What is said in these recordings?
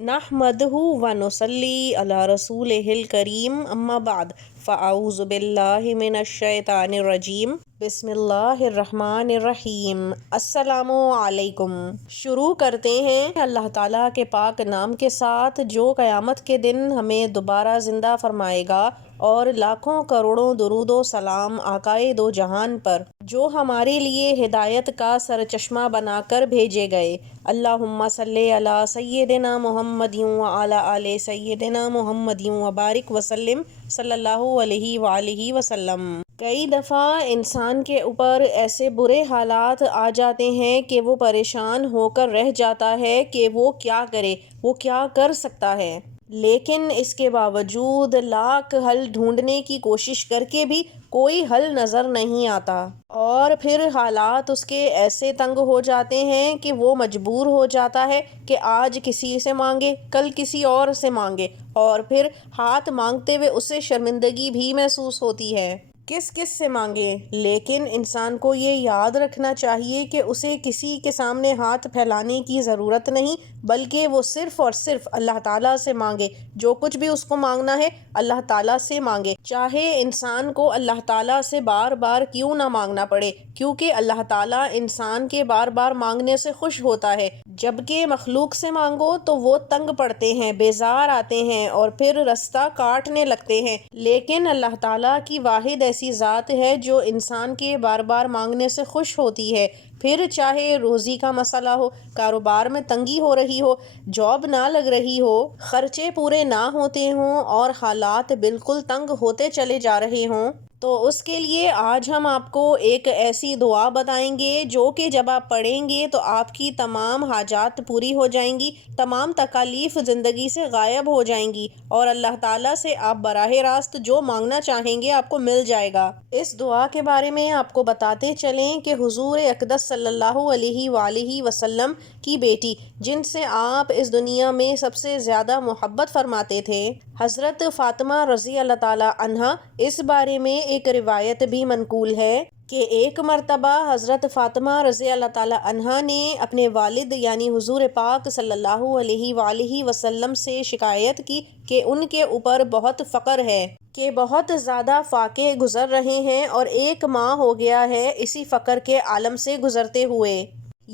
نحمدہ ونصلی علی رسولہ الکریم اما بعد فاعوذ باللہ من الشیطان الرجیم بسم اللہ الرحمن الرحیم السلام علیکم۔ شروع کرتے ہیں اللہ تعالیٰ کے پاک نام کے ساتھ جو قیامت کے دن ہمیں دوبارہ زندہ فرمائے گا، اور لاکھوں کروڑوں درود و سلام آقائے دو جہان پر جو ہمارے لیے ہدایت کا سرچشمہ بنا کر بھیجے گئے۔ اللہم صلی علی سیدنا محمد وعلی آل سیدنا محمد وبارک وسلم صلی اللہ علیہ وآلہ وسلم۔ کئی دفعہ انسان کے اوپر ایسے برے حالات آ جاتے ہیں کہ وہ پریشان ہو کر رہ جاتا ہے کہ وہ کیا کرے، وہ کیا کر سکتا ہے، لیکن اس کے باوجود لاکھ حل ڈھونڈنے کی کوشش کر کے بھی کوئی حل نظر نہیں آتا، اور پھر حالات اس کے ایسے تنگ ہو جاتے ہیں کہ وہ مجبور ہو جاتا ہے کہ آج کسی سے مانگے، کل کسی اور سے مانگے، اور پھر ہاتھ مانگتے ہوئے اسے شرمندگی بھی محسوس ہوتی ہے۔ کس کس سے مانگے؟ لیکن انسان کو یہ یاد رکھنا چاہیے کہ اسے کسی کے سامنے ہاتھ پھیلانے کی ضرورت نہیں، بلکہ وہ صرف اور صرف اللہ تعالیٰ سے مانگے۔ جو کچھ بھی اس کو مانگنا ہے اللہ تعالیٰ سے مانگے، چاہے انسان کو اللہ تعالیٰ سے بار بار کیوں نہ مانگنا پڑے، کیونکہ اللہ تعالیٰ انسان کے بار بار مانگنے سے خوش ہوتا ہے، جبکہ مخلوق سے مانگو تو وہ تنگ پڑتے ہیں، بیزار آتے ہیں اور پھر رستہ کاٹنے لگتے ہیں۔ لیکن اللہ تعالیٰ کی واحد ایسی ذات ہے جو انسان کے بار بار مانگنے سے خوش ہوتی ہے، پھر چاہے روزی کا مسئلہ ہو، کاروبار میں تنگی ہو رہی ہو، جاب نہ لگ رہی ہو، خرچے پورے نہ ہوتے ہوں اور حالات بالکل تنگ ہوتے چلے جا رہے ہوں، تو اس کے لیے آج ہم آپ کو ایک ایسی دعا بتائیں گے جو کہ جب آپ پڑھیں گے تو آپ کی تمام حاجات پوری ہو جائیں گی، تمام تکالیف زندگی سے غائب ہو جائیں گی، اور اللہ تعالیٰ سے آپ براہ راست جو مانگنا چاہیں گے آپ کو مل جائے گا۔ اس دعا کے بارے میں آپ کو بتاتے چلیں کہ حضور اقدس صلی اللہ علیہ وآلہ وسلم کی بیٹی، جن سے آپ اس دنیا میں سب سے زیادہ محبت فرماتے تھے، حضرت فاطمہ رضی اللہ تعالیٰ عنہا، اس بارے میں ایک روایت بھی منقول ہے کہ ایک مرتبہ حضرت فاطمہ رضی اللہ تعالیٰ عنہا نے اپنے والد یعنی حضور پاک صلی اللہ علیہ وآلہ وسلم سے شکایت کی کہ ان کے اوپر بہت فقر ہے، کہ بہت زیادہ فاقے گزر رہے ہیں اور ایک ماہ ہو گیا ہے اسی فقر کے عالم سے گزرتے ہوئے،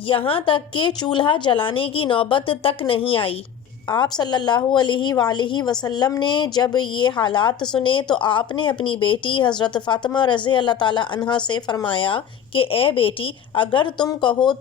یہاں تک کہ چولہا جلانے کی نوبت تک نہیں آئی۔ آپ صلی اللہ علیہ وآلہ وسلم نے جب یہ حالات سنے تو آپ نے اپنی بیٹی حضرت فاطمہ رضی اللہ تعالیٰ عنہا سے فرمایا کہ اے بیٹی، اگر تم کہو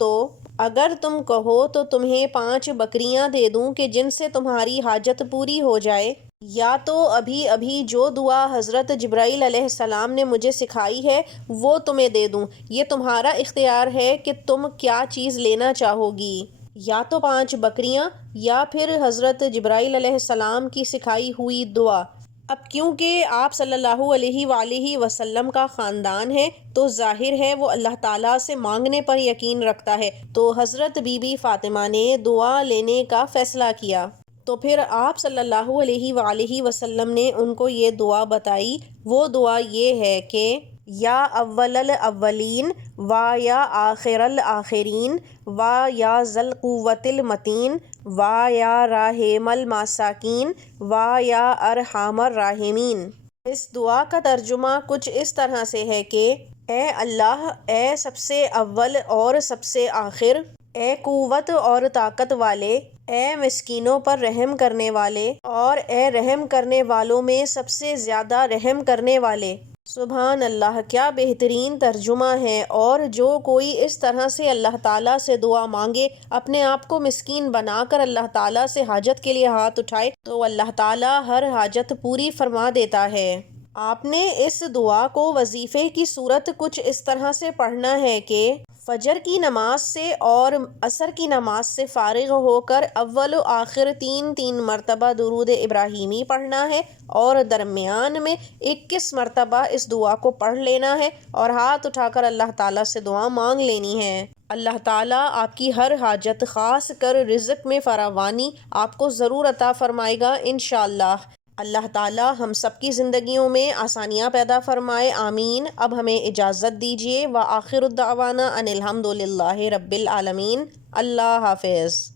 تو تمہیں 5 بکریاں دے دوں کہ جن سے تمہاری حاجت پوری ہو جائے، یا تو ابھی جو دعا حضرت جبرائیل علیہ السلام نے مجھے سکھائی ہے وہ تمہیں دے دوں، یہ تمہارا اختیار ہے کہ تم کیا چیز لینا چاہو گی، یا تو 5 بکریاں یا پھر حضرت جبرائیل علیہ السلام کی سکھائی ہوئی دعا۔ اب کیونکہ آپ صلی اللہ علیہ وآلہ وسلم کا خاندان ہے تو ظاہر ہے وہ اللہ تعالیٰ سے مانگنے پر یقین رکھتا ہے، تو حضرت بی بی فاطمہ نے دعا لینے کا فیصلہ کیا، تو پھر آپ صلی اللہ علیہ وآلہ وسلم نے ان کو یہ دعا بتائی۔ وہ دعا یہ ہے کہ یا اول الاولین و یا آخر الآخرین و یا ذی القوۃ المتین و یا راحم المساکین و یا ارحم الراحمین۔ اس دعا کا ترجمہ کچھ اس طرح سے ہے کہ اے اللہ، اے سب سے اول اور سب سے آخر، اے قوت اور طاقت والے، اے مسکینوں پر رحم کرنے والے، اور اے رحم کرنے والوں میں سب سے زیادہ رحم کرنے والے۔ سبحان اللہ، کیا بہترین ترجمہ ہے، اور جو کوئی اس طرح سے اللہ تعالیٰ سے دعا مانگے، اپنے آپ کو مسکین بنا کر اللہ تعالیٰ سے حاجت کے لیے ہاتھ اٹھائے تو اللہ تعالیٰ ہر حاجت پوری فرما دیتا ہے۔ آپ نے اس دعا کو وظیفے کی صورت کچھ اس طرح سے پڑھنا ہے کہ فجر کی نماز سے اور عصر کی نماز سے فارغ ہو کر اول و آخر 3 مرتبہ درود ابراہیمی پڑھنا ہے، اور درمیان میں 21 مرتبہ اس دعا کو پڑھ لینا ہے اور ہاتھ اٹھا کر اللہ تعالیٰ سے دعا مانگ لینی ہے۔ اللہ تعالیٰ آپ کی ہر حاجت، خاص کر رزق میں فراوانی، آپ کو ضرور عطا فرمائے گا انشاءاللہ۔ اللہ تعالیٰ ہم سب کی زندگیوں میں آسانیاں پیدا فرمائے، آمین۔ اب ہمیں اجازت دیجیے، وآخر الدعوانا ان الحمد للہ رب العالمین۔ اللہ حافظ۔